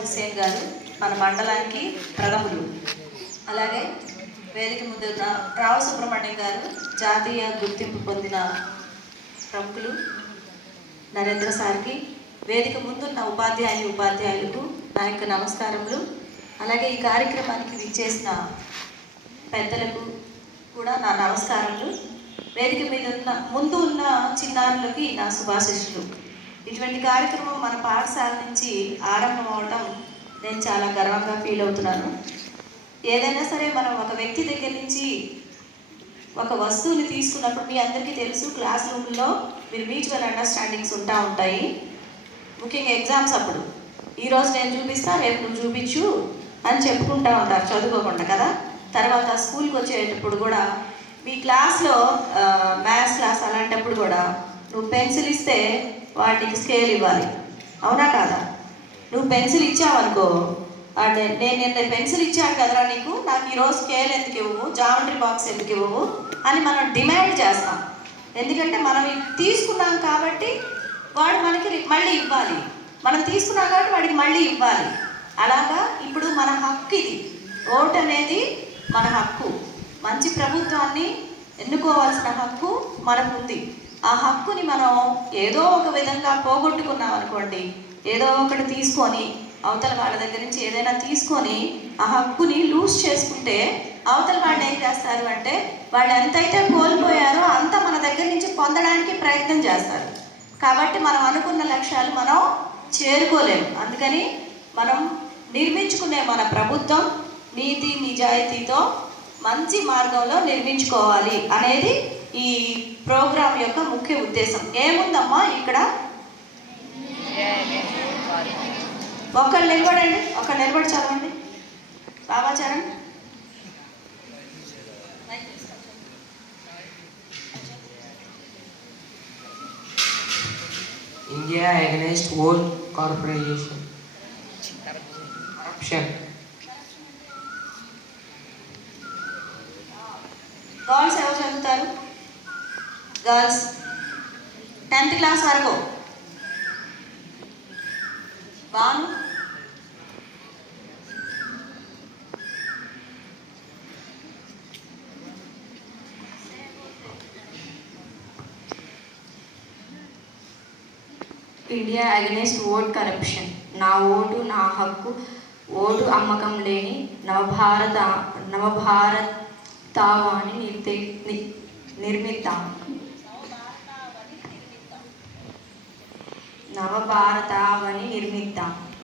హుస్సేన్ గారు మన మండలానికి ప్రథములు. అలాగే వేదిక ముందున్న రావు సుబ్రహ్మణ్యం గారు జాతీయ గుర్తింపు పొందిన ప్రముఖులు నరేంద్ర సార్కి వేదిక ముందున్న ఉపాధ్యాయుని ఉపాధ్యాయులకు నా యొక్క నమస్కారములు. అలాగే ఈ కార్యక్రమానికి విచ్చేసిన పెద్దలకు కూడా నా నమస్కారములు. వేదిక మీద ఉన్న ముందు ఉన్న చిన్నారులకి నా శుభాశిష్యులు ఇటువంటి కార్యక్రమం మన పాఠశాల నుంచి ఆరంభం అవడం నేను చాలా గర్వంగా ఫీల్ అవుతున్నాను. ఏదైనా సరే మనం ఒక వ్యక్తి దగ్గర నుంచి ఒక వస్తువుని తీసుకున్నప్పుడు మీ అందరికీ తెలుసు క్లాస్ రూమ్లో మీరు మ్యూచువల్ అండర్స్టాండింగ్స్ ఉంటా ఉంటాయి. ముఖ్యంగా ఎగ్జామ్స్ అప్పుడు. ఈరోజు నేను చూపిస్తా రేపు నువ్వు చూపించు అని చెప్పుకుంటా ఉంటారు చదువుకోకుండా కదా. తర్వాత స్కూల్కి వచ్చేటప్పుడు కూడా మీ క్లాస్లో మ్యాథ్స్ క్లాస్ అలాంటప్పుడు కూడా నువ్వు పెన్సిల్ ఇస్తే వాటికి స్కేల్ ఇవ్వాలి. అవునా కాదా? నువ్వు పెన్సిల్ ఇచ్చావనుకో అంటే నేను నిన్న పెన్సిల్ ఇచ్చాను కదరా నీకు నాకు ఈరోజు స్కేల్ ఎందుకు ఇవ్వవు జామెట్రీ బాక్స్ ఎందుకు ఇవ్వవు అని మనం డిమాండ్ చేస్తాం. ఎందుకంటే మనం తీసుకున్నాం కాబట్టి వాడు మనకి మళ్ళీ ఇవ్వాలి. మనం తీసుకున్నాం కాబట్టి వాడికి మళ్ళీ ఇవ్వాలి. అలాగా ఇప్పుడు మన హక్కు ఇది. ఓటు అనేది మన హక్కు. మంచి ప్రభుత్వాన్ని ఎన్నుకోవాల్సిన హక్కు మనకు ఉంది ఆ హక్కుని మనం ఏదో ఒక విధంగా పోగొట్టుకున్నాం అనుకోండి ఏదో ఒకటి తీసుకొని అవతల వాళ్ళ దగ్గర నుంచి ఏదైనా తీసుకొని ఆ హక్కుని లూజ్ చేసుకుంటే అవతల వాళ్ళు ఏం చేస్తారు అంటే వాళ్ళు ఎంతైతే కోల్పోయారో అంత మన దగ్గర నుంచి పొందడానికి ప్రయత్నం చేస్తారు. కాబట్టి మనం అనుకున్న లక్ష్యాలు మనం చేరుకోలేము అందుకని మనం నిర్మించుకునే మన ప్రభుత్వం నీతి నిజాయితీతో మంచి మార్గంలో నిర్మించుకోవాలి అనేది ఈ ప్రోగ్రాం యొక్క ముఖ్య ఉద్దేశం. ఏముందమ్మా ఇక్కడ? ఒక్కళ్ళు నిలబడండి ఒక్కళ్ళు నిలబడి చదవండి. Baba Charan India against world corporation. Corruption. Girls ఎవరు చదువుతారు? గర్ల్స్ టెన్త్ క్లాస్ వరకు. Banu India against vote corruption నా ఓటు నా హక్కు ఓటు అమ్మకం లేని నవభారత నవభారతావాన్ని నిర్తే ని- నిర్మిద్దాం. నవభారతావని నిర్మిద్దాం.